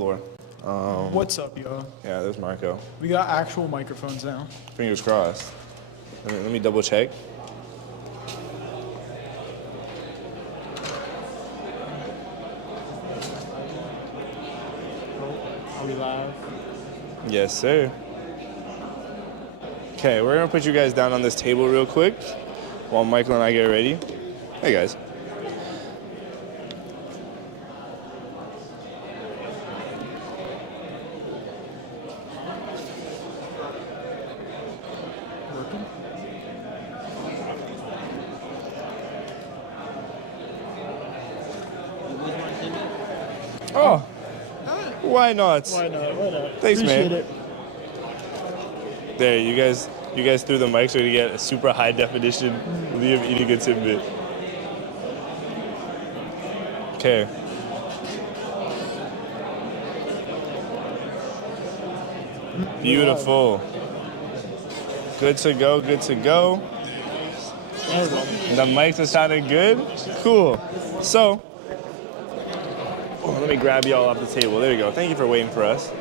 floor. What's up, yo? Yeah, there's Marco. We got actual microphones now. Fingers crossed. Let me double check. Are we live? Yes, sir. Okay, we're gonna put you guys down on this table real quick while Michael and I get ready. Hey, guys. Working? Oh, why not? Why not? Why not? Thanks, Appreciate man. it. There, you guys threw the mic so we could get a super high definition Liam eating a tidbit. Okay. Beautiful. Good to go, good to go. There we go. The mics are sounding good. Cool. So, let me grab y'all off the table. There we go. Thank you for waiting for us.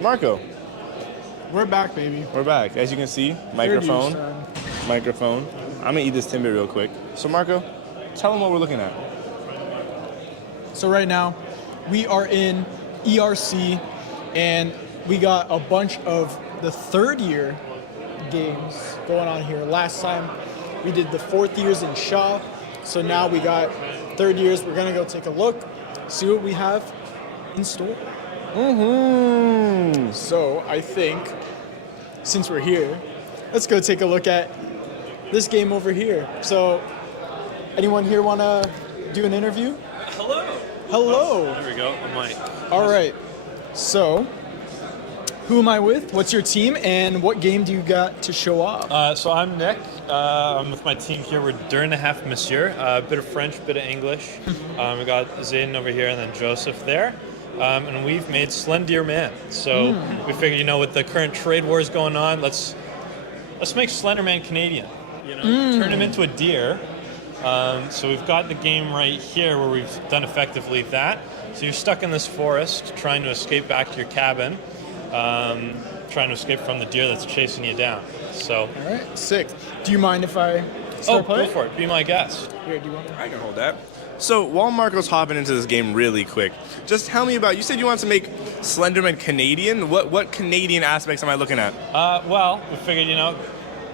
Marco, We're back, baby. we're back. As you can see, microphone. Microphone. I'm gonna eat this Timbit real quick. So Marco, tell them what we're looking at. So right now, we are in ERC, and we got a bunch of the third year games going on here. Last time, we did the fourth years in Shaw, so now we got third years. We're gonna go take a look, see what we have in store. So I think, since we're here, let's go take a look at this game over here. So, anyone here want to do an interview? Hello. Hello. There we go. I'm Mike. All right. So, who am I with? What's your team, and what game do you got to show off? So I'm Nick. I'm with my team here. We're Deux and a Half Monsieur. A bit of French, bit of English. We got Zayden over here and then Joseph there. And we've made Slender Man. So we figured, with the current trade wars going on, let's make Slender Man Canadian. Turn him into a deer. So we've got the game right here where we've done effectively that. So you're stuck in this forest trying to escape back to your cabin, trying to escape from the deer that's chasing you down. So. All right. Sick. Do you mind if I start playing? Go for it. Be my guest. Here, do you want I can hold that. So while Marco's hopping into this game really quick, just tell me about, you said you want to make Slenderman Canadian? What Canadian aspects am I looking at? Well, we figured,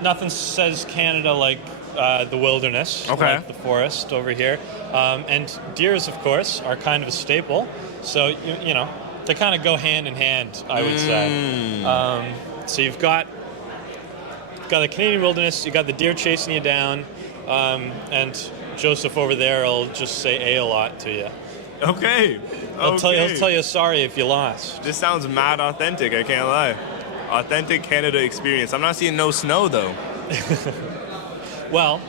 nothing says Canada like the wilderness, Okay. like the forest over here. And deers, of course, are kind of a staple. So, they kind of go hand in hand, I would say. So you've got the Canadian wilderness, you got the deer chasing you down, and Joseph over there will just say a lot to you. Okay. He'll tell you sorry if you lost. This sounds mad authentic, I can't lie. Authentic Canada experience. I'm not seeing no snow though. Well,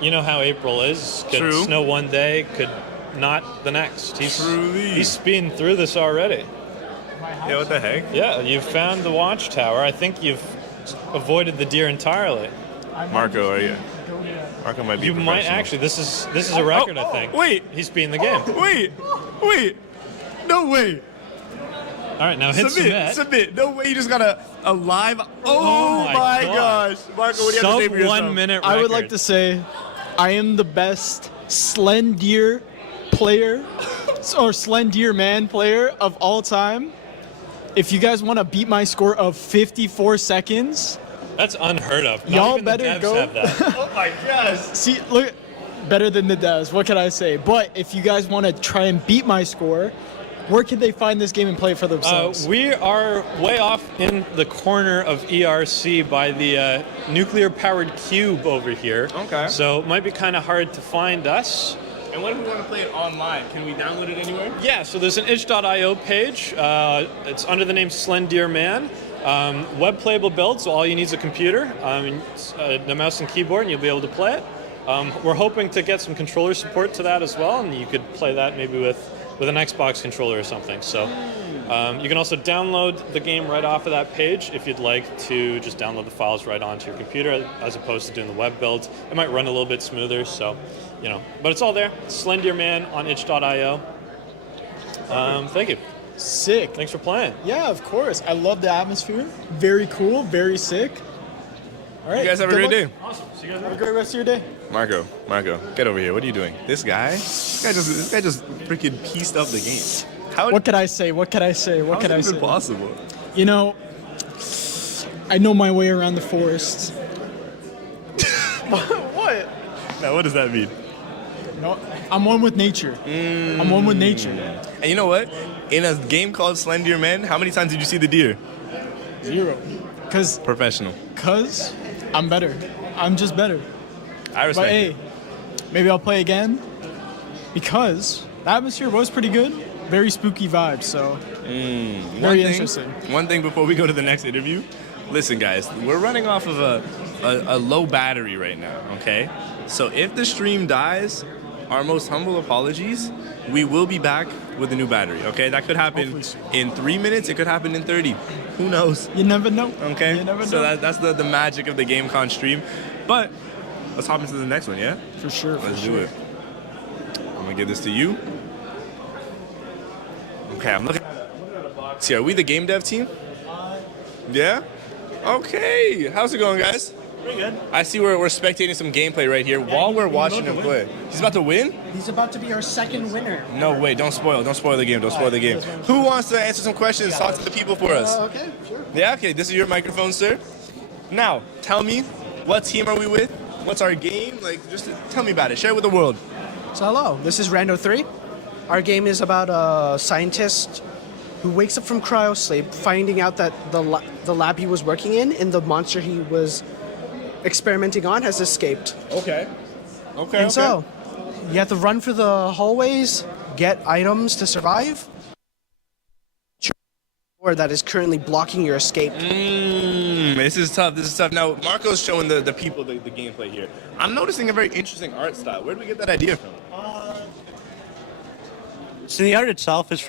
you know how April is. Could True. snow one day, could not the next. Truly. He's speeding through this already. Yeah, what the heck? Yeah, you've found the watchtower. I think you've avoided the deer entirely. Marco, are you? Marco might be You might professional. actually. This is a record, I think. Wait. He's beating the game. Wait. No way. All right, now hit Submit. No way you just got a live. Oh, my my gosh. gosh. Marco, what do you have to say for yourself? 1 minute record. I would like to say I am the best Slender player or Slender Man player of all time. If you guys want to beat my score of 54 seconds, That's unheard of. Not Y'all even the better devs go. have that. Oh my gosh. see, look, better than the devs. What can I say? But if you guys want to try and beat my score, where can they find this game and play it for themselves? We are way off in the corner of ERC by the nuclear-powered cube over here. Okay. So it might be kind of hard to find us. And what if we want to play it online? Can we download it anywhere? Yeah, so there's an itch.io page. It's under the name Slender Man. Web playable build, so all you need is a computer, the mouse and keyboard, and you'll be able to play it. We're hoping to get some controller support to that as well, and you could play that maybe with an Xbox controller or something. So you can also download the game right off of that page if you'd like to just download the files right onto your computer as opposed to doing the web builds. It might run a little bit smoother, so, but it's all there. Slender Man on itch.io. Thank you. Sick. Thanks for playing. Yeah, of course. I love the atmosphere. Very cool. Very sick. All right. You guys have a good great luck. day. Awesome. See you guys Have a later. great rest of your day. Marco, get over here. What are you doing? This guy just freaking pieced up the game. How? What could I say? What could I say? What could I is it say? even possible? You know, I know my way around the forest. What? Now, what does that mean? No, I'm one with nature. I'm one with nature. And you know what? In a game called Slender Men, how many times did you see the deer? 0. Cause Professional. I'm better. I'm just better. I respect But it. hey, maybe I'll play again because the atmosphere was pretty good. Very spooky vibes. So very interesting. One thing before we go to the next interview. Listen, guys, we're running off of a low battery right now, okay? So if the stream dies, our most humble apologies. We will be back with a new battery, okay? That could happen Hopefully so. in 3 minutes. It could happen in 30. Who knows? You never know. Okay? You never So know. that's the magic of the GameCon stream. But let's hop into the next one, yeah? For sure. Let's do it. I'm gonna give this to you. Okay, I'm looking at a box here. Are we the game dev team? Yeah? Okay. How's it going, guys? Pretty good. I see we're spectating some gameplay right here while we're watching him play. He's about to win? He's about to be our second winner. No, wait, don't spoil the game, don't spoil the game. Who wants to answer some questions, talk to the people for us? Okay, sure. Yeah, okay, this is your microphone, sir. Now, tell me, what team are we with? What's our game? Like, just tell me about it, share it with the world. So hello, this is Rando 3. Our game is about a scientist who wakes up from cryo sleep, finding out that the lab he was working in the monster he was experimenting on has escaped. Okay. Okay, And so, you have to run through the hallways, get items to survive. Or that is currently blocking your escape. This is tough. Now, Marco's showing the people the gameplay here. I'm noticing a very interesting art style. Where did we get that idea from? So the art itself is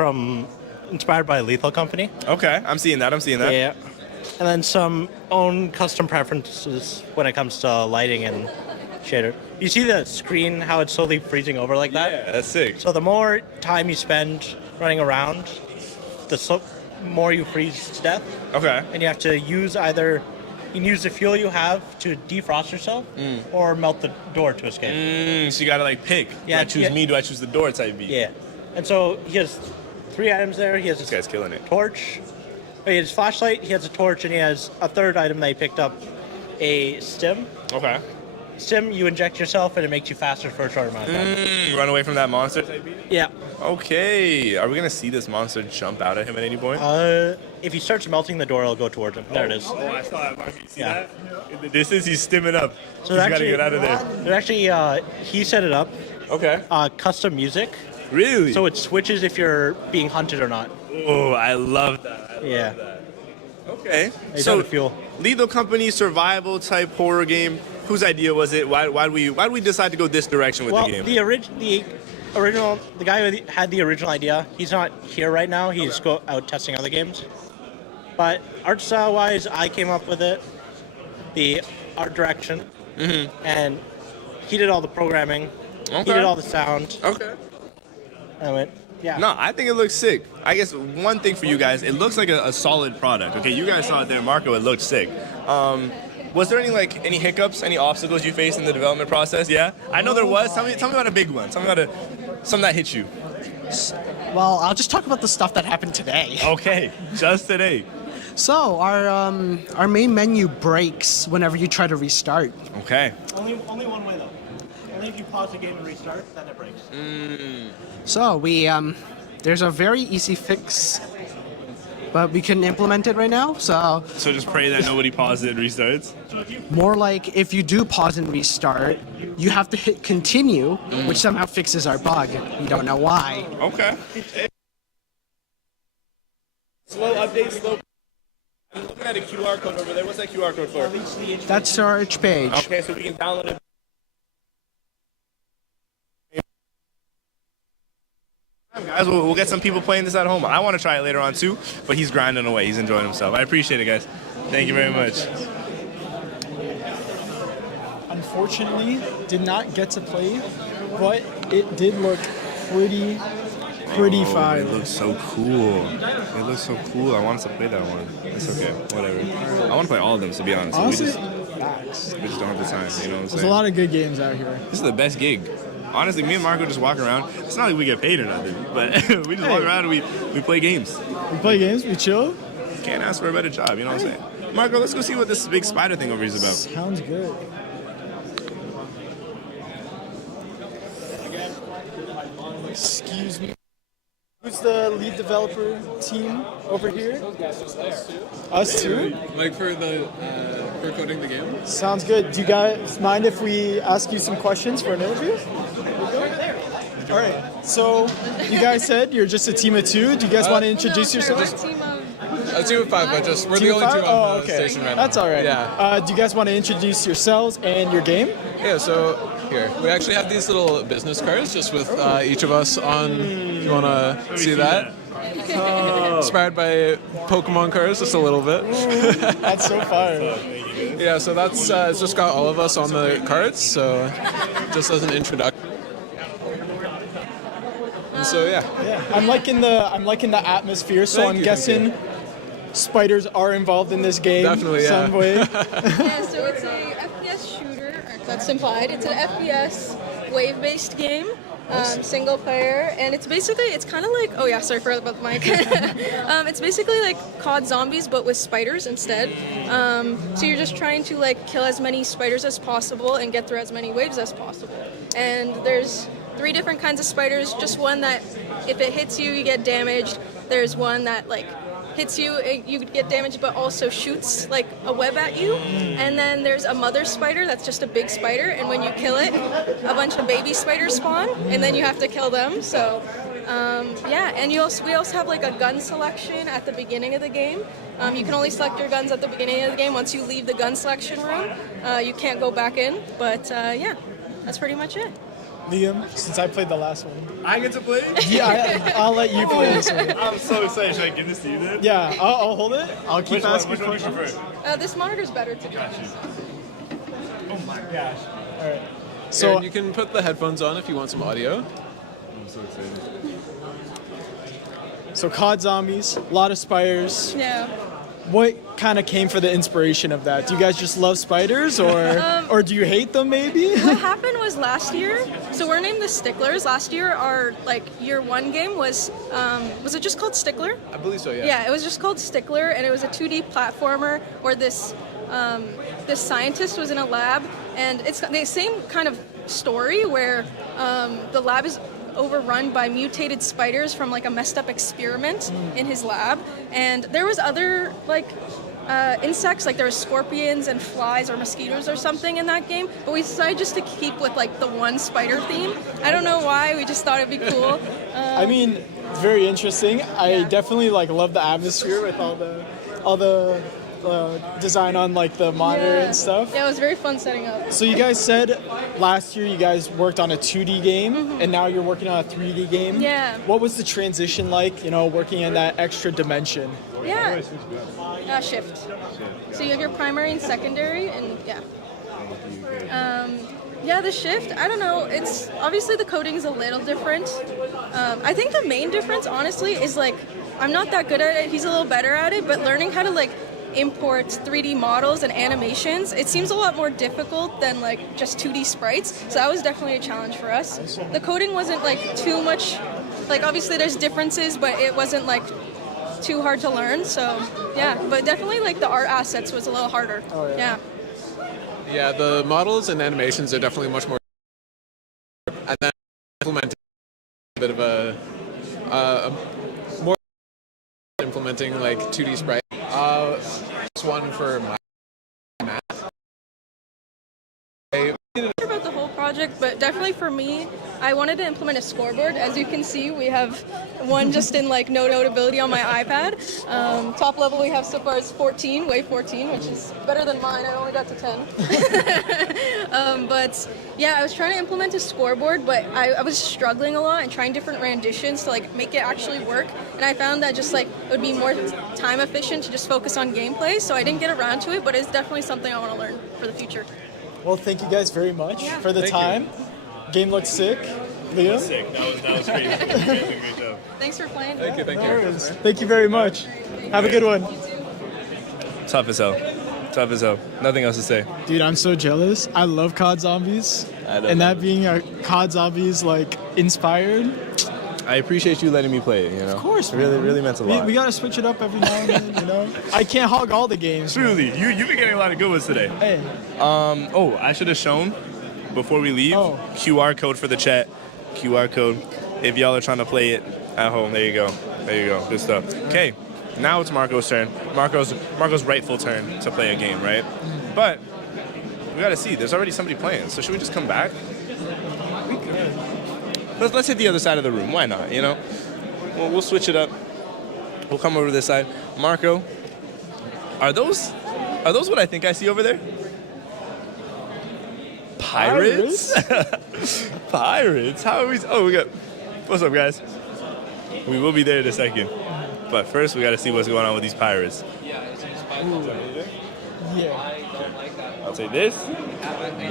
inspired by Lethal Company. Okay, I'm seeing that. Yeah. And then some own custom preferences when it comes to lighting and shader. You see the screen, how it's slowly freezing over like that? Yeah, that's sick. So the more time you spend running around, the more you freeze to death. Okay. And you have to use you can use the fuel you have to defrost yourself or melt the door to escape. So you gotta like pick. Yeah, Do I choose yeah. me? Do I choose the door type beat? Yeah. And so he has 3 items there. He has This guy's killing it. torch. He has flashlight, he has a torch, and he has a third item that he picked up, a stim. Okay. Stim, you inject yourself, and it makes you faster for a short amount of time. Run away from that monster type beat? Yeah. Okay. Are we gonna see this monster jump out at him at any point? If he starts melting the door, it'll go towards him. There it is. Oh, I saw it. Mark, you see Yeah. that? In the distance, he's stimming up. So he's actually- gotta get out of there. It actually, he set it up, Okay. custom music, Really? so it switches if you're being hunted or not. Oh, I love that. I Yeah. love that. Okay. He's So, out of fuel. Lethal Company survival type horror game. Whose idea was it? Why'd we decide to go this direction with Well, the game? the guy who had the original idea, he's not here right now. He's out testing other games. But art style wise, I came up with it, the art direction, and he did all the programming. He Okay. did all the sound. Okay. I went, yeah. No, I think it looks sick. I guess one thing for you guys, it looks like a solid product. Okay, you guys saw it there, Marco. It looked sick. Was there any hiccups, any obstacles you faced in the development process? Yeah, I know there was. Tell me about a big one. Tell me about something that hit you. Well, I'll just talk about the stuff that happened today. Okay, just today. So, our main menu breaks whenever you try to restart. Okay. Only one way though. Only if you pause the game and restart, then it breaks. So, there's a very easy fix, but we couldn't implement it right now. So, So just pray that nobody pauses it and restarts. more like if you do pause and restart, you have to hit continue, which somehow fixes our bug. We don't know why. Okay. Slow update, slow. I'm looking at a QR code over there. What's that QR code for? That's our H page. Okay, so we can download it. Guys, we'll get some people playing this at home. I want to try it later on too, but he's grinding away. He's enjoying himself. I appreciate it, guys. Thank you very much. Unfortunately, did not get to play, but it did look pretty pretty Oh, fire. it looks so cool. It looks so cool. I want us to play that one. It's okay. Whatever. I want to play all of them, to be honest. Honestly, we facts. just don't have the time. You know what I'm There's saying? a lot of good games out here. This is the best gig. Honestly, me and Marco just walk around. It's not like we get paid or nothing, but we just walk around and we play games. We play games, we chill. Can't ask for a better job. You know what I'm saying? Marco, let's go see what this big spider thing over here is about. Sounds good. Excuse me. Who's the lead developer team over here? Us too? Like for coding the game? Sounds good. Do you guys mind if we ask you some questions for an interview? All right. So you guys said you're just a team of two. Do you guys want to introduce yourselves? A team of five, but just we're Team the of only five? two Oh, on the okay. station right That's now. all right. Yeah. Do you guys want to introduce yourselves and your game? Yeah. So here we actually have these little business cards, just with each of us on. You want to see that? Inspired by Pokemon cards, just a little bit. That's so fire. Yeah. So that's it's just got all of us on the cards. So just as an introduction. And so yeah. Yeah, I'm liking the atmosphere. So Thank I'm you, guessing spiders are involved in this game Definitely, yeah. some way. Yeah, so it's a FPS shooter. That's implied. It's an FPS wave-based game, single player, and it's kind of like, oh yeah, sorry for about the mic. It's basically like COD Zombies, but with spiders instead. So you're just trying to like kill as many spiders as possible and get through as many waves as possible. And there's 3 different kinds of spiders. Just one that, if it hits you, you get damaged. There's one that like hits you, you get damaged, but also shoots like a web at you. And then there's a mother spider that's just a big spider, and when you kill it, a bunch of baby spiders spawn, and then you have to kill them. So yeah, and we also have like a gun selection at the beginning of the game. You can only select your guns at the beginning of the game. Once you leave the gun selection room, you can't go back in. But yeah, that's pretty much it. Liam, since I played the last one. I get to play? Yeah, I'll let you play this one. I'm so excited. Should I give this to you then? Yeah, I'll hold it. I'll keep asking Which one do you questions. prefer? This monitor's better to be Got you. honest. Oh my gosh. All right. So So you can put the headphones on if you want some audio. I'm so excited. so COD Zombies, a lot of spiders. Yeah. What kind of came for the inspiration of that? Do you guys just love spiders, or do you hate them maybe? What happened was last year, so we're named the Sticklers. Last year, our like year 1 game was it just called Stickler? I believe so. Yeah. Yeah, it was just called Stickler, and it was a 2D platformer where this scientist was in a lab, and it's the same kind of story where the lab is overrun by mutated spiders from like a messed up experiment in his lab, and there was other like insects, like there was scorpions and flies or mosquitoes or something in that game, but we decided just to keep with like the one spider theme. I don't know why, we just thought it'd be cool. I mean, very interesting. I definitely like love the atmosphere with all the design on like the monitor and stuff. Yeah, it was very fun setting up. So you guys said last year you guys worked on a 2D game, and now you're working on a 3D game. Yeah. What was the transition like? You know, working in that extra dimension. Yeah. Shift. So you have your primary and secondary, and yeah. Yeah, the shift, I don't know, it's obviously the coding is a little different. I think the main difference, honestly, is like, I'm not that good at it, he's a little better at it, but learning how to like import 3D models and animations, it seems a lot more difficult than like just 2D sprites, so that was definitely a challenge for us. The coding wasn't like too much, like obviously there's differences, but it wasn't like too hard to learn, so yeah, but definitely like the art assets was a little harder. Oh, yeah. Yeah. Yeah, the models and animations are definitely much more, and then implementing a bit of a more implementing like 2D sprite. Just one for my math. About the whole project, but definitely for me, I wanted to implement a scoreboard. As you can see, we have one just in like no notability on my iPad. Top level we have so far is 14, wave 14, which is better than mine. I only got to 10. But yeah, I was trying to implement a scoreboard, but I was struggling a lot and trying different renditions to like make it actually work. And I found that just like it would be more time efficient to just focus on gameplay. So I didn't get around to it, but it's definitely something I want to learn for the future. Well, thank you guys very much for the Thank time. Game looked sick. Liam? Sick. That was crazy. Great job. Thanks for playing. Thank you. Thank you very much. Have a good one. Tough as hell. Tough as hell. Nothing else to say. Dude, I'm so jealous. I love COD Zombies. I know And that. that being a COD Zombies like inspired. I appreciate you letting me play it, you know? Of course, It really, man. really meant a lot. We gotta switch it up every now and then, you know? I can't hog all the games. man. Truly, you've been getting a lot of good ones today. Hey, Oh, I should have shown before we leave. Oh. QR code for the chat. QR code. If y'all are trying to play it at home, there you go. There you go. Good stuff. Okay, now it's Marco's turn. Marco's rightful turn to play a game, right? But we gotta see. There's already somebody playing. So should we just come back? Let's hit the other side of the room. Why not? You know. We'll switch it up. We'll come over to this side. Marco, are those what I think I see over there? Pirates? Pirates? How are we? Oh, we got. What's up, guys? We will be there in a second. But first, we got to see what's going on with these pirates. yeah. I'll take this.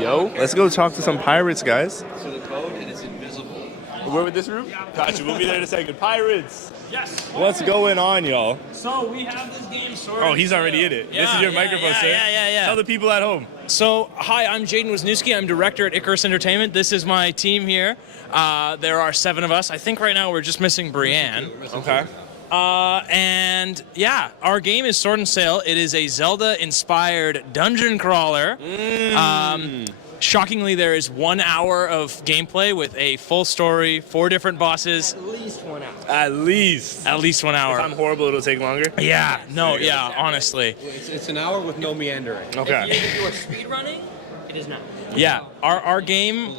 Yo, let's go talk to some pirates, guys. So the code and it's invisible. We're with this room? Gotcha, we'll be there in a second. Pirates! Yes. What's going on, y'all? So we have this game sorted. Oh, he's already in it. This is your microphone, sir. Yeah. Tell the people at home. So, hi, I'm Jaden Wisniewski. I'm director at Icarus Entertainment. This is my team here. There are 7 of us. I think right now we're just missing Brienne. Okay. And yeah, our game is Sword and Sail. It is a Zelda-inspired dungeon crawler. Shockingly, there is 1 hour of gameplay with a full story, 4 different bosses. At least. At least 1 hour. If I'm horrible, it'll take longer. Yeah, no, yeah, honestly. It's an hour with no meandering. Okay. If you are speed running, it is not. Yeah, our game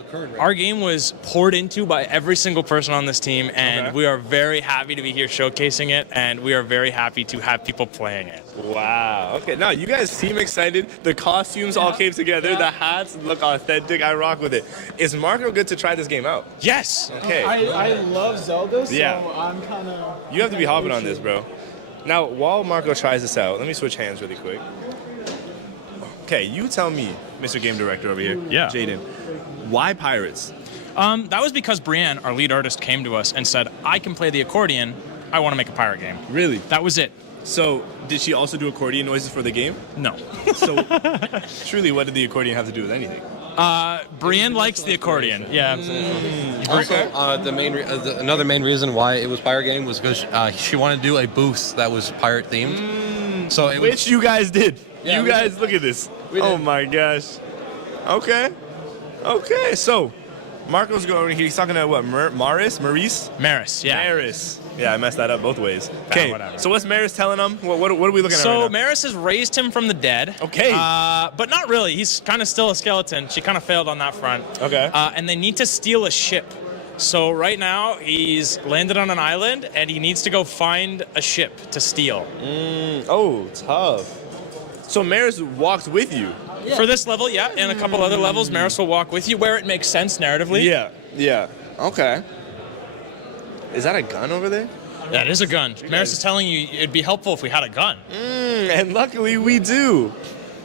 was poured into by every single person on this team, and we are very happy to be here showcasing it, and we are very happy to have people playing it. Wow. Okay, now you guys seem excited. The costumes all came together. The hats look authentic. I rock with it. Is Marco good to try this game out? Yes. Okay. I love Zelda, so Yeah. I'm kind of... You have to be hopping on this, bro. Now, while Marco tries this out, let me switch hands really quick. Okay, you tell me, Mr. Game Director over here, Yeah. Jaden, why pirates? That was because Brienne, our lead artist, came to us and said, I can play the accordion. I want to make a pirate game. Really? That was it. So, did she also do accordion noises for the game? No. So, truly, what did the accordion have to do with anything? Brienne likes the accordion. Yeah. Also, another main reason why it was pirate game was because she wanted to do a booth that was pirate themed. So it was, Which you guys did. Yeah, you we guys, look at this. Oh my gosh. Okay. Okay, so Marco's going here. He's talking to what? Maris? Maris, yeah. Maris. Yeah, I messed that up both ways. Okay, whatever. so what's Maris telling him? What are we looking at So right now? Maris has raised him from the dead. Okay. But not really. He's kind of still a skeleton. She kind of failed on that front. Okay. And they need to steal a ship. So right now he's landed on an island and he needs to go find a ship to steal. Oh, tough. So Maris walks with you. For this level, yeah, and a couple other levels, Maris will walk with you where it makes sense narratively. Yeah. Okay. Is that a gun over there? That is a gun. Maris is telling you it'd be helpful if we had a gun. And luckily we do.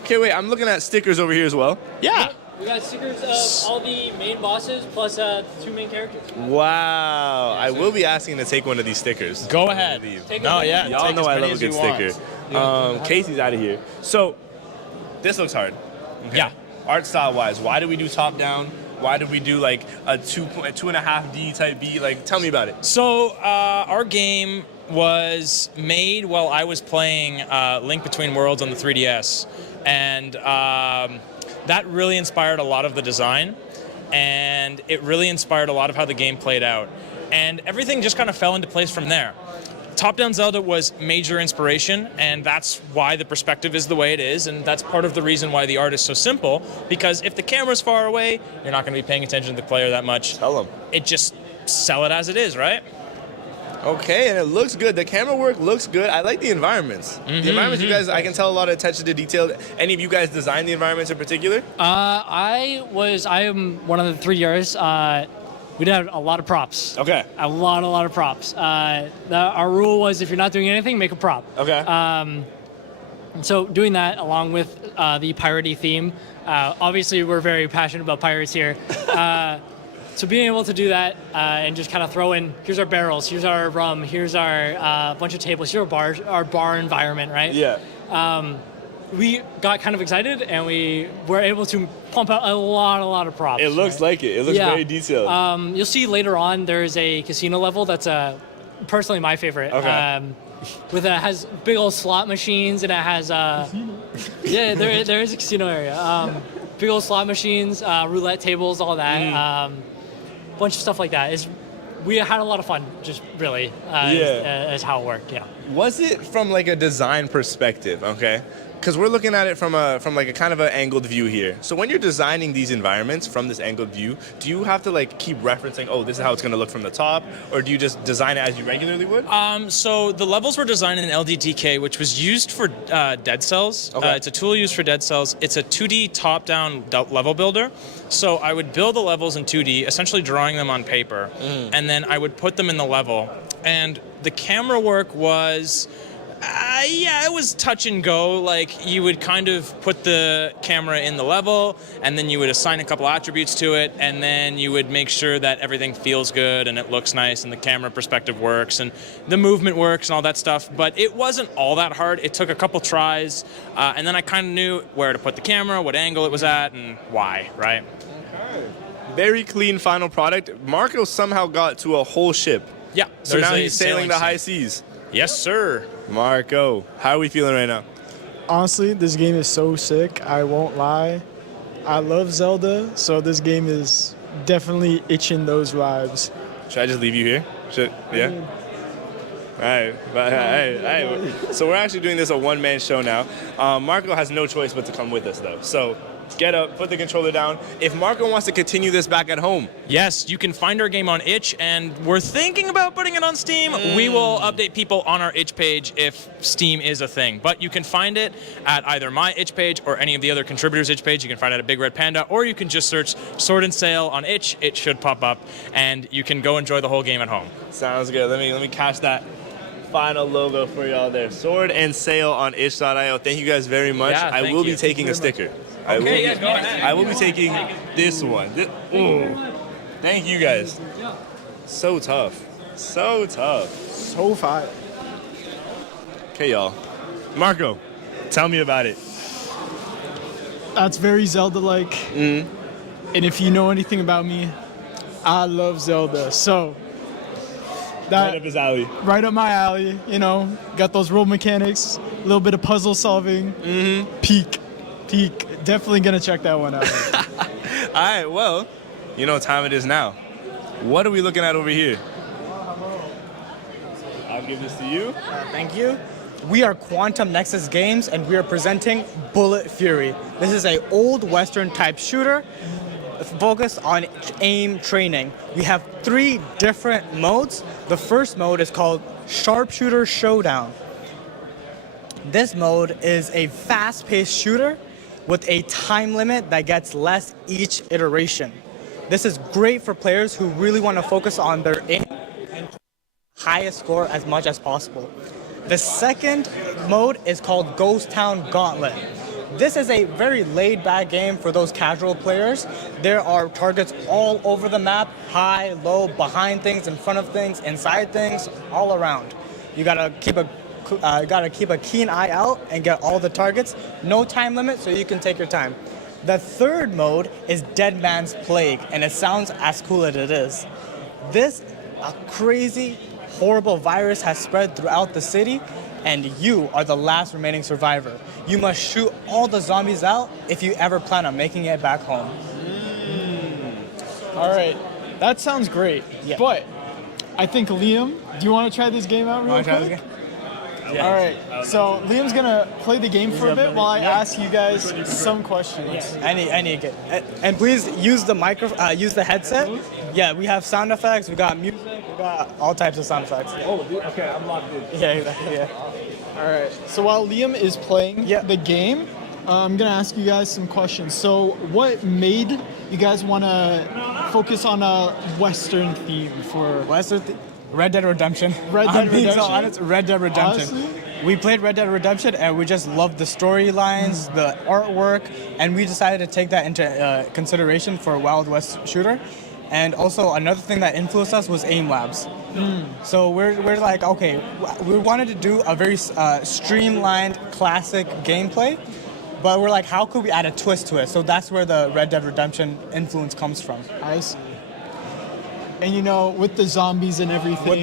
Okay, wait, I'm looking at stickers over here as well. Yeah. We got stickers of all the main bosses plus 2 main characters. Wow. I will be asking to take one of these stickers. Go ahead. Take No, as yeah. many- Y'all take know as I many love a as good you want. sticker. Casey's out of here. So, this looks hard. Okay. Yeah. Art style wise, why do we do top down? Why did we do like a 2.5D type beat? Like, tell me about it. So our game was made while I was playing Link Between Worlds on the 3DS, and that really inspired a lot of the design, and it really inspired a lot of how the game played out, and everything just kind of fell into place from there. Top-down Zelda was major inspiration, and that's why the perspective is the way it is, and that's part of the reason why the art is so simple, because if the camera's far away, you're not going to be paying attention to the player that much. Tell them. It just sell it as it is, right? Okay, and it looks good. The camera work looks good. I like the environments. The environments, you guys, I can tell a lot of attention to detail. Any of you guys design the environments in particular? I am one of the 3D artists. We did a lot of props. Okay. A lot of props. Our rule was if you're not doing anything, make a prop. Okay. So doing that along with the piratey theme, obviously we're very passionate about pirates here. So being able to do that and just kind of throw in, here's our barrels, here's our rum, here's our bunch of tables, here's our bar environment, right? Yeah. We got kind of excited and we were able to pump out a lot of props. It looks like it. It looks very detailed. You'll see later on there's a casino level that's personally my favorite. Okay. Has big old slot machines and it has there is a casino area. Big old slot machines, roulette tables, all that. Bunch of stuff like that. We had a lot of fun, just really, as how it worked. Yeah. Was it from like a design perspective? Okay. Because we're looking at it from like a kind of an angled view here. So when you're designing these environments from this angled view, do you have to like keep referencing, oh, this is how it's going to look from the top, or do you just design it as you regularly would? So the levels were designed in LDDK, which was used for dead cells. Okay. It's a tool used for dead cells. It's a 2D top-down level builder. So I would build the levels in 2D, essentially drawing them on paper, and then I would put them in the level. And the camera work was... it was touch and go. Like, you would kind of put the camera in the level, and then you would assign a couple attributes to it, and then you would make sure that everything feels good and it looks nice and the camera perspective works and the movement works and all that stuff. But it wasn't all that hard. It took a couple tries, and then I kind of knew where to put the camera, what angle it was at, and why, right? Okay. Very clean final product. Marco somehow got to a whole ship. Yeah. So now he's sailing the high seas. Yes, sir. Marco, how are we feeling right now? Honestly, this game is so sick. I won't lie. I love Zelda, so this game is definitely itching those vibes. Should I just leave you here? Yeah? All right. So we're actually doing this a one-man show now. Marco has no choice but to come with us, though. So get up, put the controller down. If Marco wants to continue this back at home. Yes, you can find our game on itch, and we're thinking about putting it on Steam. We will update people on our itch page if Steam is a thing. But you can find it at either my itch page or any of the other contributors' itch page. You can find it at Big Red Panda, or you can just search Sword and Sail on itch. It should pop up, and you can go enjoy the whole game at home. Sounds good. Let me catch that final logo for y'all there. Sword and Sail on itch.io. Thank you guys very much. Yeah, I will be taking a sticker. I will be taking this one. Thank you guys. So tough. So tough. So fire. Okay, y'all. Marco, tell me about it. That's very Zelda-like. And if you know anything about me, I love Zelda. So that Right up his alley. right up my alley, you know, got those roll mechanics, a little bit of puzzle solving. Peak. Definitely gonna check that one out. All right, well, you know what time it is now. What are we looking at over here? I'll give this to you. Thank you. We are Quantum Nexus Games, and we are presenting Bullet Fury. This is a old Western type shooter focused on aim training. We have 3 different modes. The first mode is called Sharpshooter Showdown. This mode is a fast-paced shooter with a time limit that gets less each iteration. This is great for players who really want to focus on their aim and highest score as much as possible. The second mode is called Ghost Town Gauntlet. This is a very laid-back game for those casual players. There are targets all over the map, high, low, behind things, in front of things, inside things, all around. You gotta keep a keen eye out and get all the targets. No time limit, so you can take your time. The third mode is Dead Man's Plague, and it sounds as cool as it is. This crazy, horrible virus has spread throughout the city, and you are the last remaining survivor. You must shoot all the zombies out if you ever plan on making it back home. All right, that sounds great. Yeah. But I think Liam, do you want to try this game out real quick? Yeah. All right, so Liam's gonna play the game for a bit while I ask you guys some questions. I need to get, and please use the use the headset. Yeah, we have sound effects. We got music. We got all types of sound effects. Oh, okay, I'm locked in. Yeah. All right, so while Liam is playing the game, I'm gonna ask you guys some questions. So, what made you guys want to focus on a Western theme for Red Dead Redemption. Red Dead I'm being Redemption? so honest, Red Dead Redemption. Honestly? We played Red Dead Redemption and we just loved the storylines, the artwork, and we decided to take that into consideration for a Wild West shooter. And also another thing that influenced us was aim labs. So we're like, okay, we wanted to do a very streamlined, classic gameplay, but we're like, how could we add a twist to it? So that's where the Red Dead Redemption influence comes from. I see. And you know, with the zombies and everything.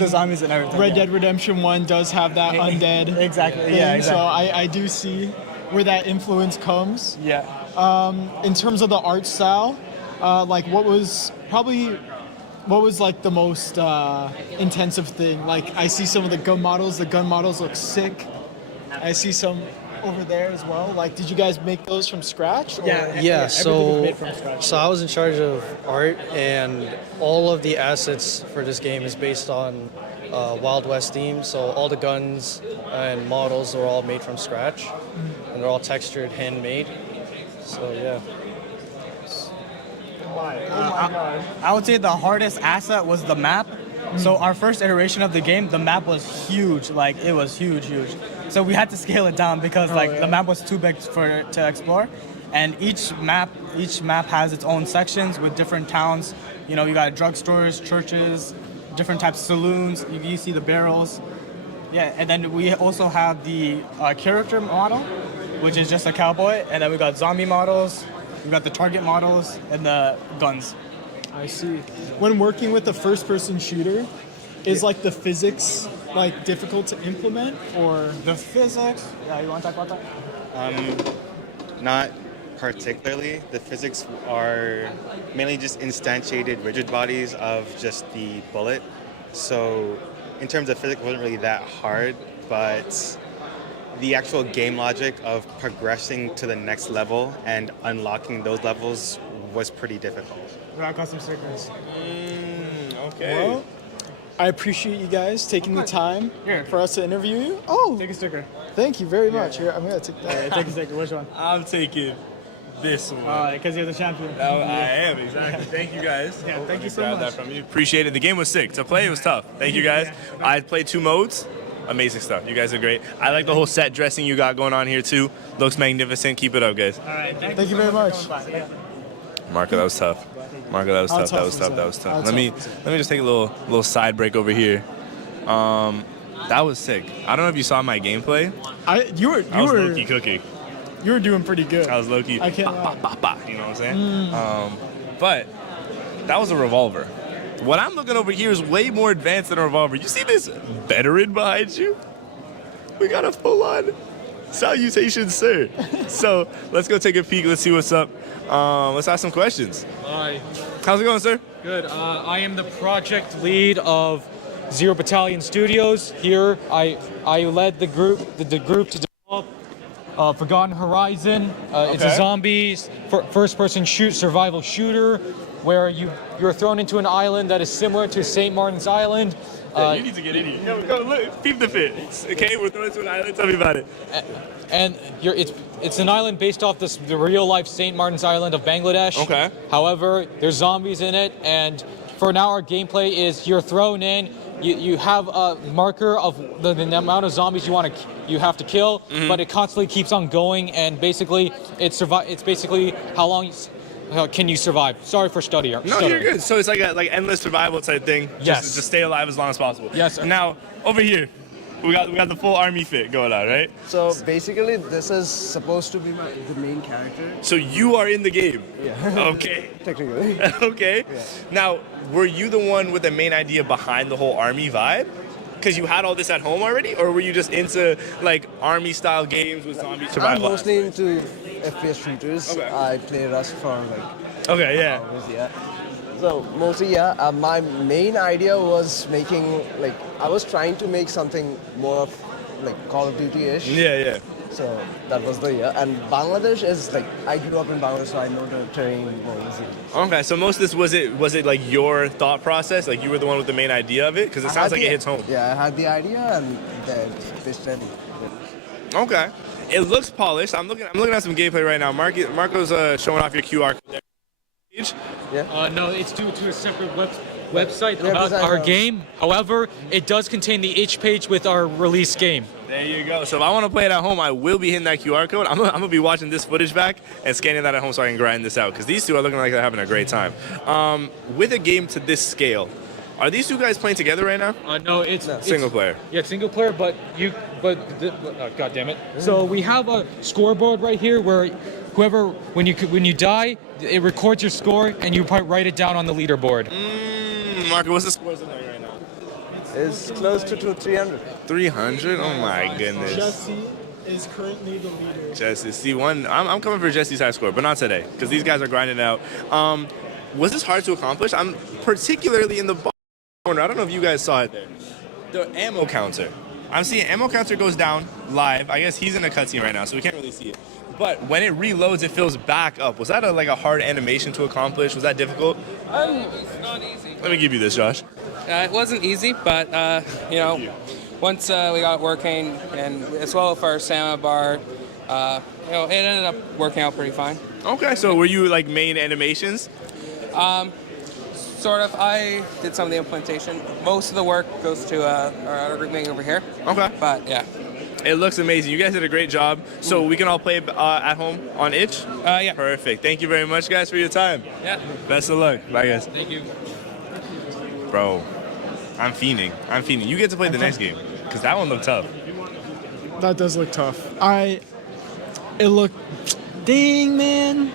Red Dead Redemption 1 does have that undead. Exactly. Thing, Yeah. Exactly. So I do see where that influence comes. Yeah. In terms of the art style, like what was like the most intensive thing? Like I see some of the gun models. The gun models look sick. I see some over there as well. Like, did you guys make those from scratch? Or? Yeah, Everything was made from scratch. so I was in charge of art, and all of the assets for this game is based on Wild West theme. So all the guns and models are all made from scratch, and they're all textured, handmade. So yeah. I would say the hardest asset was the map. So our first iteration of the game, the map was huge. Like it was huge. So we had to scale it down because the map was too big to explore. And each map has its own sections with different towns. You know, you got drugstores, churches, different types of saloons. You see the barrels. Yeah, and then we also have the character model, which is just a cowboy. And then we got zombie models. We got the target models and the guns. I see. When working with a first-person shooter, is like the physics like difficult to implement, or the physics? Yeah, you want to talk about that? Not particularly. The physics are mainly just instantiated rigid bodies of just the bullet. So in terms of physics, it wasn't really that hard, but the actual game logic of progressing to the next level and unlocking those levels was pretty difficult. We got custom stickers. Okay. Well, I appreciate you guys taking the time for us to interview you. Oh, Take a sticker. thank you very much. Here, I'm gonna take that. Take a sticker. Which one? I'm taking this one. Because you're the champion. I am, exactly. Thank you guys. Yeah, thank you so Grab much. that from you. Appreciate it. The game was sick. To play, it was tough. Thank you guys. I played 2 modes. Amazing stuff. You guys are great. I like the whole set dressing you got going on here too. Looks magnificent. Keep it up, guys. All right. Thank you very much. Marco, that was tough. Marco, that was How tough. That tough was was tough. that? That was How tough. Let me just take a little side break over here. That was sick. I don't know if you saw my gameplay. You were low-key cooking. You were doing pretty good. I was low-key. I can't Bah, bah, bah, you know what I'm saying? But that was a revolver. What I'm looking over here is way more advanced than a revolver. You see this veteran behind you? We got a full-on salutation, sir. So let's go take a peek. Let's see what's up. Let's ask some questions. Hi. How's it going, sir? Good. I am the project lead of Zero Battalion Studios. Here, I led the group to develop Forgotten Horizon. It's a zombies first-person survival shooter where you're thrown into an island that is similar to St. Martin's Island. You need to get in here. Go, look, peep the fit. Okay, we're throwing to an island. Tell me about it. And it's an island based off the real-life St. Martin's Island of Bangladesh. Okay. However, there's zombies in it, and for now our gameplay is you're thrown in. You have a marker of the amount of zombies you have to kill, but it constantly keeps on going, and basically it's basically how long can you survive. Sorry for stuttering. No, you're good. So it's like endless survival type thing. Yes. Just stay alive as long as possible. Yes, sir. Now over here, we got the full army fit going on, right? So basically, this is supposed to be the main character. So you are in the game. Yeah. Okay. Technically. Okay. Yeah. Now, were you the one with the main idea behind the whole army vibe? Because you had all this at home already, or were you just into like army style games with zombie survival? I'm mostly into FPS shooters. Okay. I play Rust for like. Okay. Yeah. Hours, yeah. So mostly, my main idea was making I was trying to make something more of like Call of Duty-ish. Yeah. So that was the year. And Bangladesh is I grew up in Bangladesh, so I know the terrain more easily. Okay, so most of this was it like your thought process? Like you were the one with the main idea of it? Because it sounds like it hits home. Yeah, I had the idea and they said. Okay, it looks polished. I'm looking at some gameplay right now. Marco's showing off your QR code there. Yeah. No, it's due to a separate website about our game. However, it does contain the itch page with our release game. There you go. So if I want to play it at home, I will be hitting that QR code. I'm gonna be watching this footage back and scanning that at home so I can grind this out, because these two are looking like they're having a great time. With a game to this scale, are these two guys playing together right now? No, it's Single player. Yeah, single player, but God damn it. So we have a scoreboard right here where whoever, when you die, it records your score and you write it down on the leaderboard. Marco, what's the scores in there right now? It's close to 300. 300? Oh my goodness. Jesse is currently the leader. Jesse, see I'm coming for Jesse's high score, but not today, because these guys are grinding out. Was this hard to accomplish? I'm particularly in the bottom corner. I don't know if you guys saw it there. The ammo counter. I'm seeing ammo counter goes down live. I guess he's in a cutscene right now, so we can't really see it. But when it reloads, it fills back up. Was that like a hard animation to accomplish? Was that difficult? It's not easy. Let me give you this, Josh. It wasn't easy, but once we got it working, and as well with our stamina bar, it ended up working out pretty fine. Okay, so were you like main animations? Sort of. I did some of the implementation. Most of the work goes to our other group meeting over here. Okay. But yeah. It looks amazing. You guys did a great job. So we can all play at home on itch? Yeah. Perfect. Thank you very much, guys, for your time. Yeah. Best of luck. Bye, guys. Thank you. Bro, I'm fiending. You get to play the next game, because that one looked tough. That does look tough. It looked, dang man.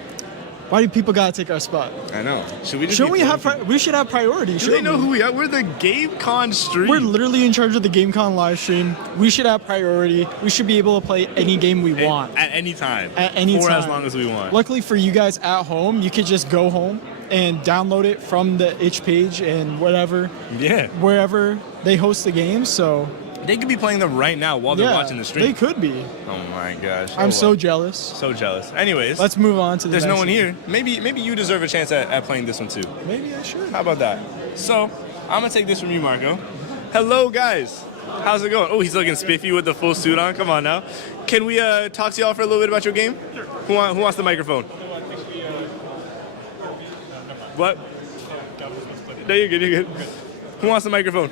Why do people gotta take our spot? I know. Should we just? Shouldn't we have? We should have priority. Do they know who we are? We're the GameCon stream. We're literally in charge of the GameCon live stream. We should have priority. We should be able to play any game we want at any time. At any for time. as long as we want. Luckily for you guys at home, you could just go home and download it from the itch page and whatever. Yeah. Wherever they host the game. So they could be playing them right now while they're watching the stream. They could be. Oh my gosh. I'm so jealous. So jealous. Anyways, let's move on to the There's next no one game. here. Maybe you deserve a chance at playing this one too. Maybe I should. How about that? So, I'm gonna take this from you, Marco. Hello, guys. How's it going? Oh, he's looking spiffy with the full suit on. Come on now. Can we talk to y'all for a little bit about your game? Sure. Who wants the microphone? What? No, you're good. You're good. Who wants the microphone?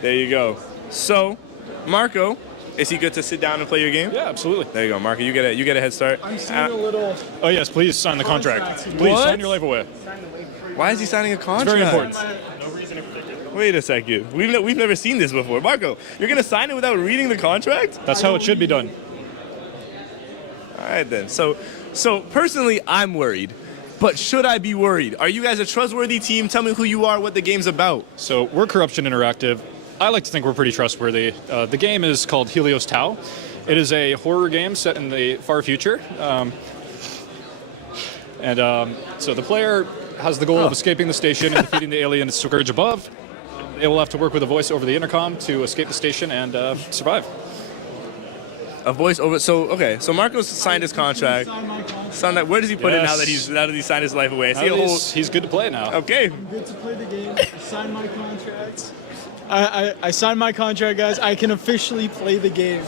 There you go. So, Marco, is he good to sit down and play your game? Yeah, absolutely. There you go, Marco. You get a head start. I'm seeing a little. Oh yes, please sign the contract. Please What? sign your life away. Why is he signing a contract? It's very important. Wait a second. We've never seen this before. Marco, you're gonna sign it without reading the contract? That's how it should be done. All right then. So personally, I'm worried. But should I be worried? Are you guys a trustworthy team? Tell me who you are, what the game's about. So we're Corruption Interactive. I like to think we're pretty trustworthy. The game is called Helios Tau. It is a horror game set in the far future. So the player has the goal of escaping the station and defeating the alien scourge above. They will have to work with a voice over the intercom to escape the station and survive. A voice over. So Marco's signed his contract. Where does he put it now that he's signed his life away? He's good to play now. Okay. I'm good to play the game. Sign my contract. I signed my contract, guys. I can officially play the game.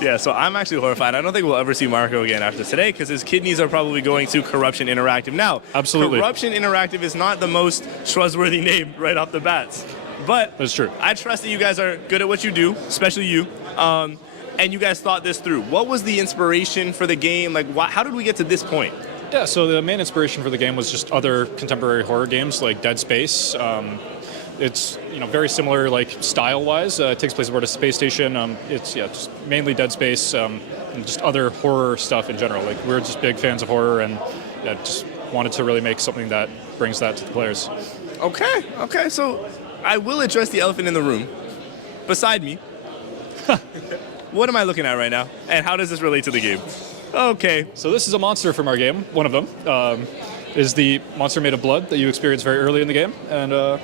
Yeah, so I'm actually horrified. I don't think we'll ever see Marco again after today, because his kidneys are probably going to Corruption Interactive. Now, absolutely, Corruption Interactive is not the most trustworthy name right off the bat. But that's true. I trust that you guys are good at what you do, especially you. And you guys thought this through. What was the inspiration for the game? Like, how did we get to this point? Yeah, so the main inspiration for the game was just other contemporary horror games like Dead Space. It's very similar, like style-wise. It takes place aboard a space station. It's just mainly Dead Space and just other horror stuff in general. Like we're just big fans of horror, and just wanted to really make something that brings that to the players. Okay. So I will address the elephant in the room. Beside me, what am I looking at right now? And how does this relate to the game? Okay. So this is a monster from our game. One of them is the monster made of blood that you experience very early in the game, and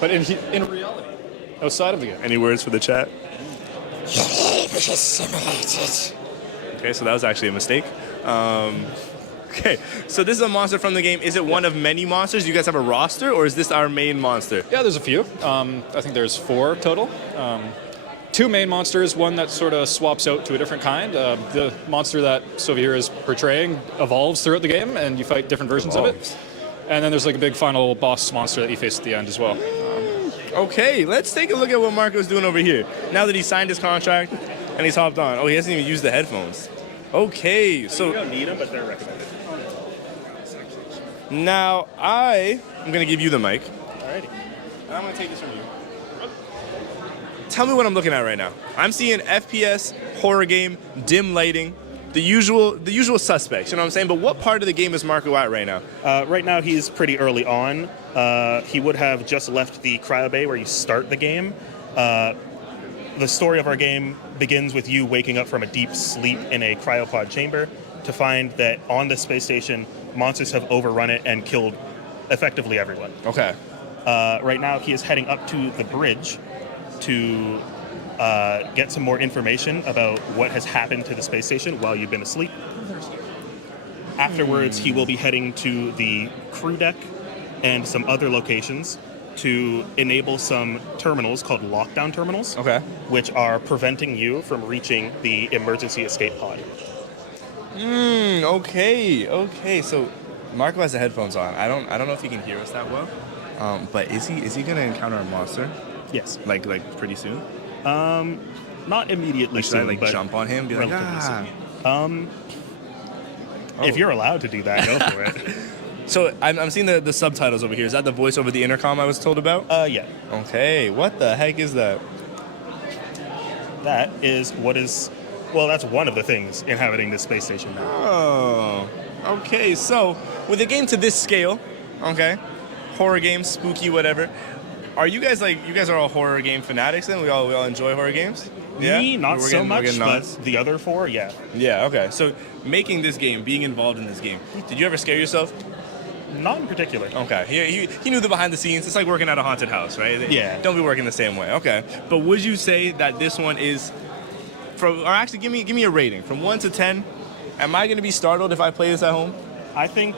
but in reality, outside of the game. Any words for the chat? Simulated. Okay, so that was actually a mistake. Okay, so this is a monster from the game. Is it one of many monsters? Do you guys have a roster, or is this our main monster? Yeah, there's a few. I think there's 4 total. 2 main monsters, one that sort of swaps out to a different kind. The monster that Sovir is portraying evolves throughout the game, and you fight different versions of it. And then there's like a big final boss monster that you face at the end as well. Okay, let's take a look at what Marco's doing over here. Now that he signed his contract and he's hopped on. Oh, he hasn't even used the headphones. Okay, so... You don't need them, but they're recommended. Now, I'm going to give you the mic. Alrighty. And I'm going to take this from you. Tell me what I'm looking at right now. I'm seeing FPS, horror game, dim lighting, the usual suspects, you know what I'm saying? But what part of the game is Marco at right now? Right now, he's pretty early on. He would have just left the cryo bay where you start the game. The story of our game begins with you waking up from a deep sleep in a cryopod chamber to find that on the space station, monsters have overrun it and killed effectively everyone. Okay. Right now, he is heading up to the bridge to get some more information about what has happened to the space station while you've been asleep. Afterwards, he will be heading to the crew deck and some other locations to enable some terminals called lockdown terminals, which are preventing you from reaching the emergency escape pod. Okay. So Marco has the headphones on. I don't know if he can hear us that well. But is he gonna encounter a monster? Yes. Like pretty soon? Not immediately Should soon, I but jump on him? Be like, relatively soon. If you're allowed to do that, go for it. So I'm seeing the subtitles over here. Is that the voice over the intercom I was told about? Yeah. Okay. What the heck is that? That is that's one of the things inhabiting this space station now. Oh. Okay. So with a game to this scale, okay, horror game, spooky, whatever. Are you guys are all horror game fanatics then? We all enjoy horror games? Yeah? Me, not We're so getting much, but nods? the other four, yeah. Yeah, okay. So making this game, being involved in this game, did you ever scare yourself? Not in particular. Okay. He knew the behind the scenes. It's like working at a haunted house, right? Yeah. Don't be working the same way. Okay. But would you say that this one is give me a rating from 1 to 10. Am I going to be startled if I play this at home? I think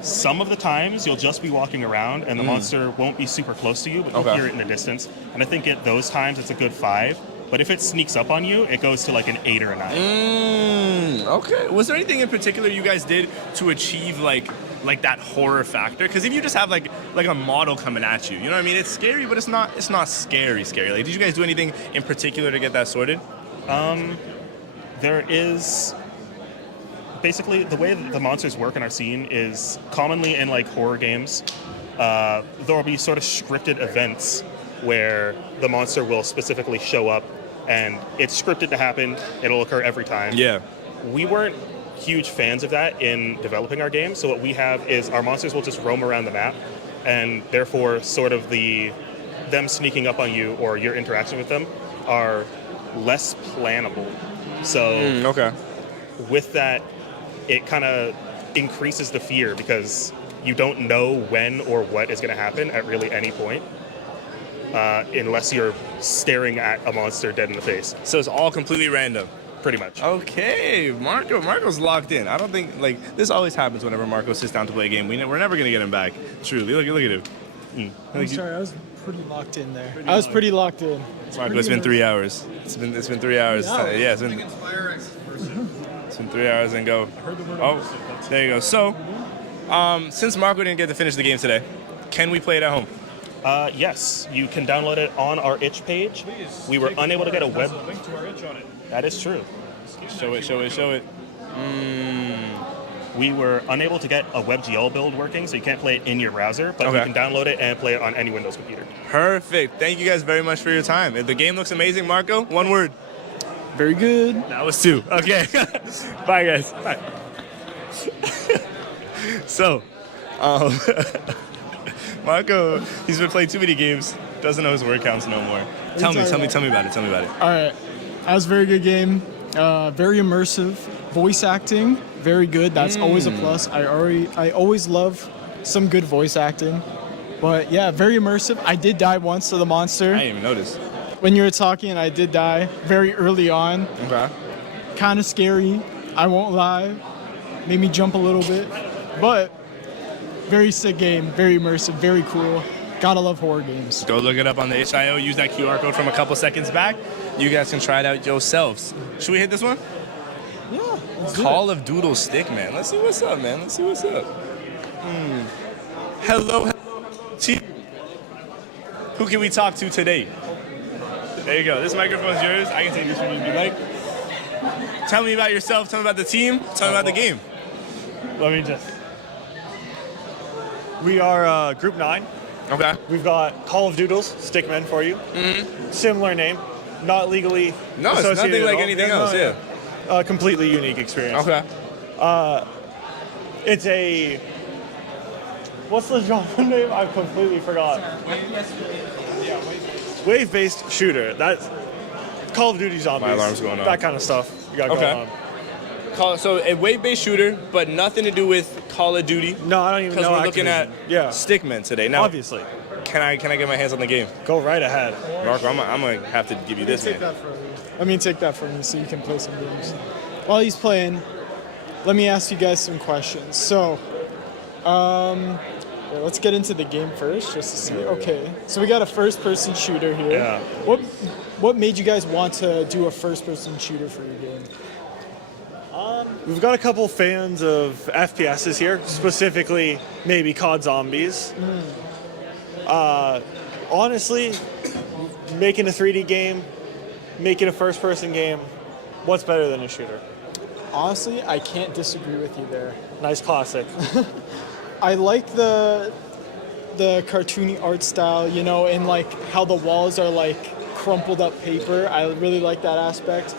some of the times you'll just be walking around and the monster won't be super close to you, but you'll hear it in the distance. And I think at those times it's a good 5. But if it sneaks up on you, it goes to like an 8 or a 9. Okay. Was there anything in particular you guys did to achieve like that horror factor? Because if you just have like a model coming at you, you know what I mean? It's scary, but it's not scary. Like, did you guys do anything in particular to get that sorted? There is basically the way that the monsters work in our scene is commonly in like horror games. There will be sort of scripted events where the monster will specifically show up, and it's scripted to happen. It'll occur every time. Yeah. We weren't huge fans of that in developing our game, so what we have is our monsters will just roam around the map, and therefore sort of them sneaking up on you or your interaction with them are less plannable. So with that, it kind of increases the fear because you don't know when or what is going to happen at really any point. Unless you're staring at a monster dead in the face. So it's all completely random. Pretty much. Okay, Marco's locked in. I don't think this always happens whenever Marco sits down to play a game. We're never gonna get him back. Truly, look at him. I'm sorry, I was pretty locked in there. I was pretty locked in. Marco, it's been 3 hours. It's been 3 hours. Yeah, it's been 3 hours and go. Oh, there you go. So, since Marco didn't get to finish the game today, can we play it at home? Yes, you can download it on our itch page. We were unable to get a web. Link to our itch on it. That is true. Show it. We were unable to get a WebGL build working, so you can't play it in your browser, but you can download it and play it on any Windows computer. Perfect. Thank you guys very much for your time. The game looks amazing, Marco. One word. Very good. That was 2. Okay. Bye, guys. Bye. So, Marco, he's been playing too many games. Doesn't know his word counts no more. Tell me about it. All right. That was a very good game. Very immersive. Voice acting, very good. That's always a plus. I always love some good voice acting. But yeah, very immersive. I did die once to the monster. I didn't even notice. When you were talking, I did die very early on. Okay. Kind of scary. I won't lie. Made me jump a little bit. But very sick game. Very immersive. Very cool. Gotta love horror games. Go look it up on the itch.io. Use that QR code from a couple seconds back. You guys can try it out yourselves. Should we hit this one? Yeah. Call of Doodle Stick, man. Let's see what's up, man. Hello. Who can we talk to today? There you go. This microphone's yours. I can take this from you if you like. Tell me about yourself. Tell me about the team. Tell me about the game. Let me just. We are Group 9. Okay. We've got Call of Doodles, Stickmen for you. Mm-hmm. Similar name. Not legally No, it's associated nothing like at all. anything else, yeah. Completely unique experience. Okay. It's a... What's the genre name? I've completely forgot. Wave-based shooter. That's Call of Duty Zombies. My alarm's going on. That kind of stuff you got going on. So a wave-based shooter, but nothing to do with Call of Duty. No, I don't even know. Because we're looking at Stickmen today. Now, obviously. Can I get my hands on the game? Go right ahead. Marco, I'm gonna have to give you this, man. Let me take that from you so you can play some games. While he's playing, let me ask you guys some questions. So, yeah, let's get into the game first, just to see. Okay, so we got a first-person shooter here. Yeah. What made you guys want to do a first-person shooter for your game? We've got a couple fans of FPSs here, specifically maybe COD Zombies. Honestly, making a 3D game, making a first-person game, what's better than a shooter? Honestly, I can't disagree with you there. Nice classic. I like the cartoony art style, you know, and like how the walls are like crumpled up paper. I really like that aspect.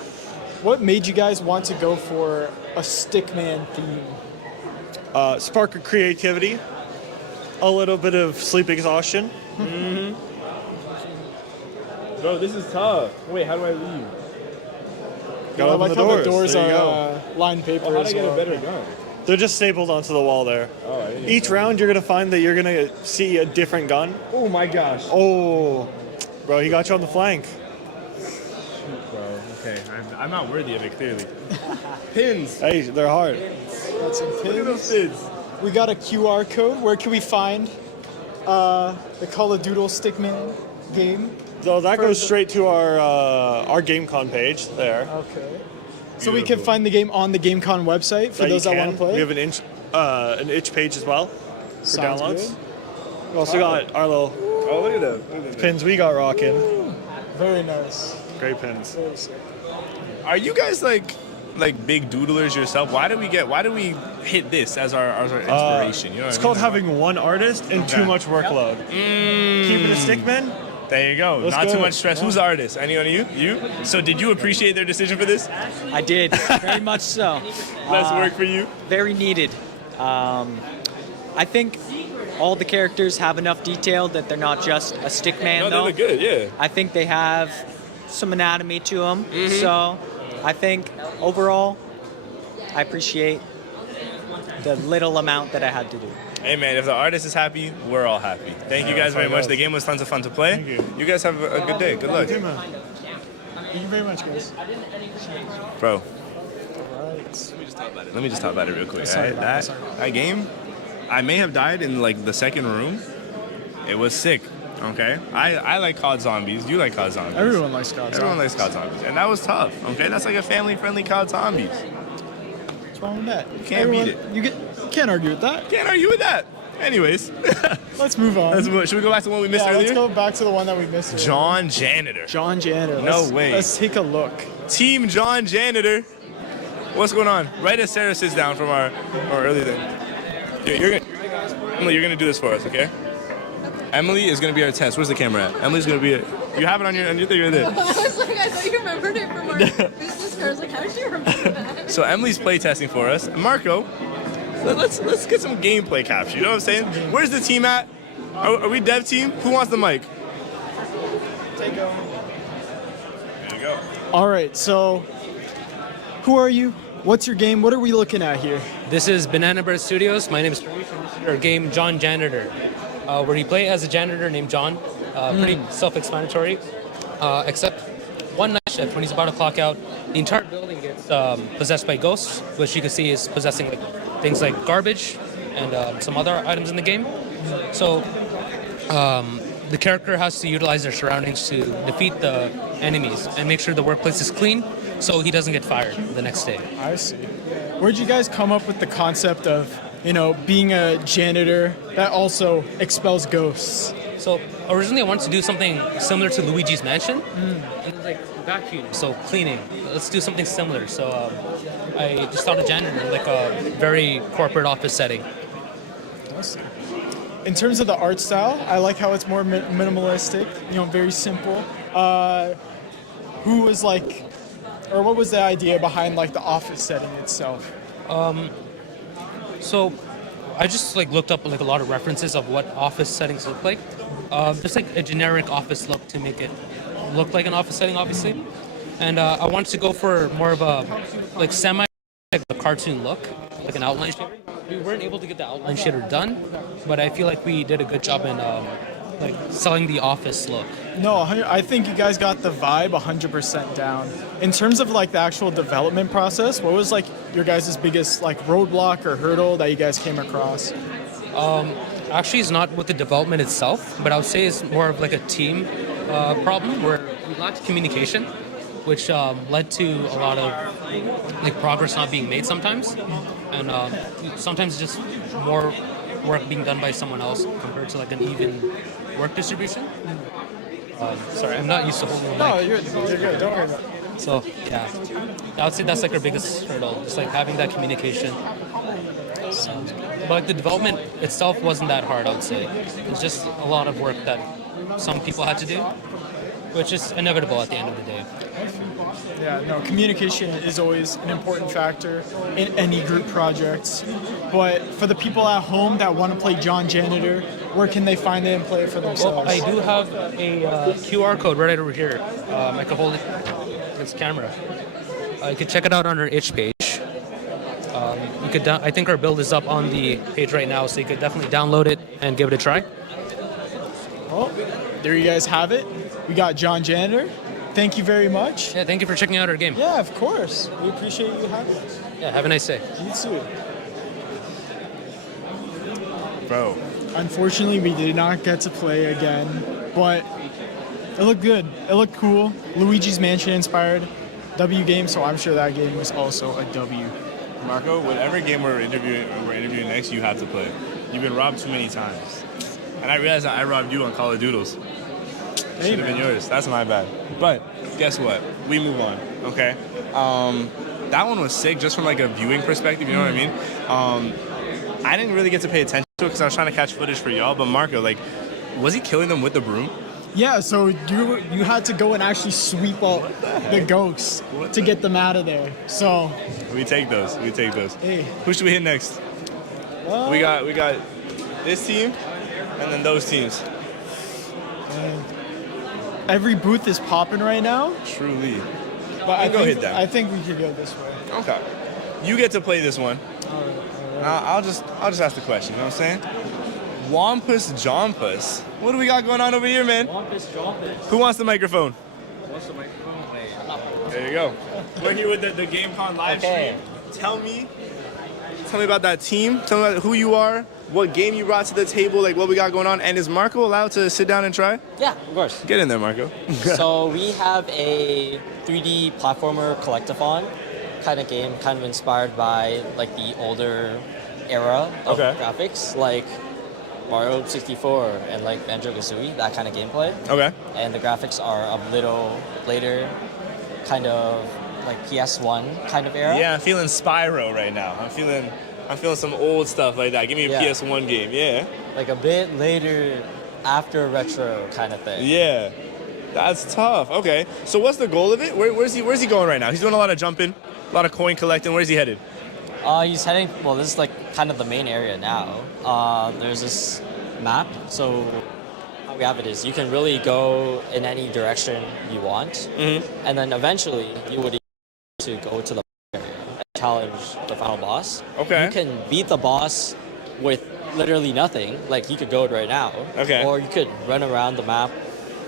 What made you guys want to go for a Stickman theme? Spark of creativity, a little bit of sleep exhaustion. Mm-hmm. Bro, this is tough. Wait, how do I leave? Gotta I open like the how doors. the doors There you are go. lined paper Well, how as do I get well. a better gun? They're just stapled onto the wall there. Oh, I didn't Each know. round, you're gonna find that you're gonna see a different gun. Oh my gosh. Oh, bro, he got you on the flank. Bro, okay. I'm not worthy of it, clearly. Pins. Hey, they're hard. Got some Look at those pins. pins. We got a QR code. Where can we find the Call of Doodle Stickman game? So that goes straight to our GameCon page there. Okay. So we can find the game on the GameCon website for those that want to play? We have an itch page as well for Sounds downloads. good. We also got our little Oh, look at them. Look at them. pins we got rocking. Very nice. Great pins. Very sick. Are you guys like big doodlers yourself? Why do we hit this as our inspiration? You know what It's I called mean? having one artist and too much workload. Keep it a Stickman. There you go. Let's Not go. too much stress. Who's the artist? Anyone of you? You? So did you appreciate their decision for this? I did, very much so. Less work for you? Very needed. I think all the characters have enough detail that they're not just a stickman, No, they though. look good, yeah. I think they have some anatomy to them. Mhm. So I think overall, I appreciate the little amount that I had to do. Hey man, if the artist is happy, we're all happy. Thank you guys very much. The game was tons of fun to play. Thank You guys have a good day. Good luck. Thank you very much, guys. Bro, Right. let me just talk about it real quick. Sorry Alright, about that game, I may have died in like the second room. It was sick. Okay, I like COD Zombies. You like COD Zombies. Everyone likes COD Everyone likes COD Zombies, and that was tough. Okay, that's like a family-friendly COD Zombies. What's wrong with that? You can't beat it. You can't argue with that. Can't argue with that. Anyways, Let's move on. should we go back to one we missed Yeah, earlier? let's go back to the one that we missed earlier. John Janitor. John Janitor. No Let's- way. Let's take a look. Team John Janitor. What's going on? Right as Sarah sits down from our early thing. Emily, you're gonna do this for us, okay? Emily is gonna be our test. Where's the camera at? Emily's gonna be it. You have it on your thing right there. I was like, I thought you remembered it from our business card. I was like, how did you remember that? So Emily's playtesting for us. Marco, let's get some gameplay capture. You know what I'm saying? Where's the team at? Are we dev team? Who wants the mic? Take over. There you go. All right, so who are you? What's your game? What are we looking at here? This is Banana Bird Studios. My name is Tariq, and this is our game John Janitor, where you play as a janitor named John. Pretty self-explanatory, except one night shift when he's about to clock out, the entire building gets possessed by ghosts, which you can see is possessing like things like garbage and some other items in the game. So the character has to utilize their surroundings to defeat the enemies and make sure the workplace is clean so he doesn't get fired the next day. I see. Where'd you guys come up with the concept of, being a janitor that also expels ghosts? So originally I wanted to do something similar to Luigi's Mansion, and it was like vacuum, so cleaning. Let's do something similar. So I just thought of janitor, like a very corporate office setting. Awesome. In terms of the art style, I like how it's more minimalistic, very simple. Who was like, or what was the idea behind like the office setting itself? So I just like looked up like a lot of references of what office settings look like. Just like a generic office look to make it look like an office setting, obviously. And I wanted to go for more of a like semi like a cartoon look, like an outline shader. We weren't able to get the outline shader done, but I feel like we did a good job in like selling the office look. No, I think you guys got the vibe 100% down. In terms of like the actual development process, what was like your guys' biggest like roadblock or hurdle that you guys came across? Actually, it's not with the development itself, but I would say it's more of like a team problem where we lacked communication, which led to a lot of like progress not being made sometimes, and sometimes just more work being done by someone else compared to like an even work distribution. Sorry, I'm not used to holding the mic. No, you're good. Don't worry about it. So yeah, I would say that's like our biggest hurdle, just like having that communication. But the development itself wasn't that hard, I would say. It was just a lot of work that some people had to do, which is inevitable at the end of the day. Yeah, no, communication is always an important factor in any group projects. But for the people at home that want to play John Janitor, where can they find it and play it for themselves? Well, I do have a QR code right over here. I could hold it against the camera. You could check it out on our itch page. You could. I think our build is up on the page right now, so you could definitely download it and give it a try. Well, there you guys have it. We got John Janitor. Thank you very much. Yeah, thank you for checking out our game. Yeah, of course. We appreciate you having us. Yeah, have a nice day. You too. Bro. Unfortunately, we did not get to play again, but it looked good. It looked cool. Luigi's Mansion inspired W game, so I'm sure that game was also a W. Marco, whatever game we're interviewing next, you have to play. You've been robbed too many times. And I realized that I robbed you on Call of Doodles. Hey, Should have been yours. That's my bad. But guess what? We move on. Okay. That one was sick, just from like a viewing perspective. You know what I mean? I didn't really get to pay attention to it because I was trying to catch footage for y'all. But Marco, like, was he killing them with the broom? Yeah. So you had to go and actually sweep out the ghosts to get them out of there. So we take those. We take those. Hey. Who should we hit next? We got this team, and then those teams. Every booth is popping right now. Truly. But hit them. I think we could go this way. Okay. You get to play this one. All right. I'll just ask the question. You know what I'm saying? Wampus Jompus. What do we got going on over here, man? Wampus Jompus. Who wants the microphone? What's the microphone? There you go. We're here with the GameCon live stream. Tell me about that team. Tell me about who you are, what game you brought to the table, like what we got going on. And is Marco allowed to sit down and try? Yeah, of course. Get in there, Marco. So we have a 3D platformer collectathon kind of game, kind of inspired by like the older era of graphics, like Mario 64 and like Banjo-Kazooie, that kind of gameplay. Okay. And the graphics are a little later, kind of like PS1 kind of era. Yeah, I'm feeling Spyro right now. I'm feeling some old stuff like that. Give me a PS1 game, yeah. Like a bit later, after retro kind of thing. Yeah, that's tough. Okay, so what's the goal of it? Where's he going right now? He's doing a lot of jumping, a lot of coin collecting. Where's he headed? He's heading, well, this is like kind of the main area now. There's this map, so how we have it is you can really go in any direction you want, and then eventually you would to go to the area and challenge the final boss. Okay. You can beat the boss with literally nothing, like you could go right now. Okay. Or you could run around the map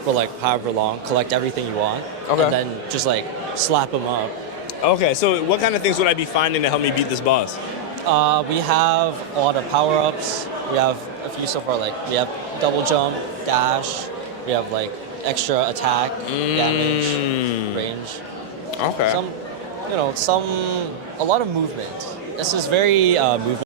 for like however long, collect everything you want, and then just like slap them up. Okay, so what kind of things would I be finding to help me beat this boss? We have a lot of power-ups. We have a few so far, like we have double jump, dash. We have like extra attack, damage, range. Okay. A lot of movement. This is very movement